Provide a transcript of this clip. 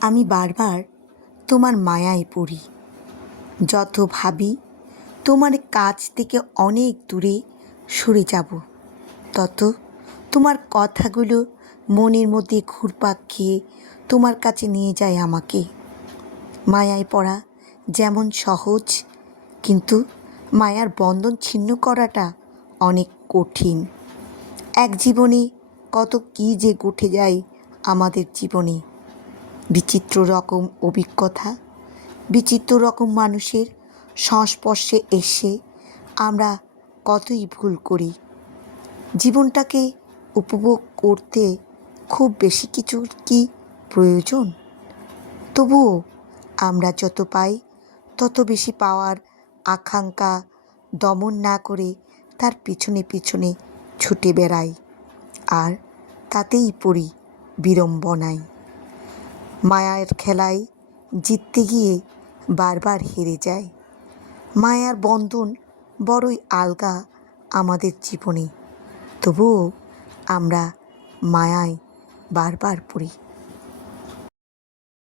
আমি বারবার তোমার মায়ায় পড়ি। যত ভাবি তোমার কাছ থেকে অনেক দূরে সরে যাব, তত তোমার কথাগুলো মনের মধ্যে ঘুরপাক খেয়ে তোমার কাছে নিয়ে যায় আমাকে। মায়ায় পড়া যেমন সহজ, কিন্তু মায়ার বন্ধন ছিন্ন করাটা অনেক কঠিন। এক জীবনে কত কী যে ঘটে যায় আমাদের জীবনে। বিচিত্র রকম অভিজ্ঞতা, বিচিত্র রকম মানুষের সংস্পর্শে এসে আমরা কতই ভুল করি। জীবনটাকে উপভোগ করতে খুব বেশি কিছুর কি প্রয়োজন? তবুও আমরা যত পাই তত বেশি পাওয়ার আকাঙ্ক্ষা দমন না করে তার পিছনে পিছনে ছুটে বেড়াই, আর তাতেই পড়ি বিড়ম্বনায়। মায়ার খেলায় জিততে গিয়ে বারবার হেরে যায়। মায়ার বন্ধন বড়ই আলগা আমাদের জীবনে, তবুও আমরা মায়ায় বারবার পড়ি।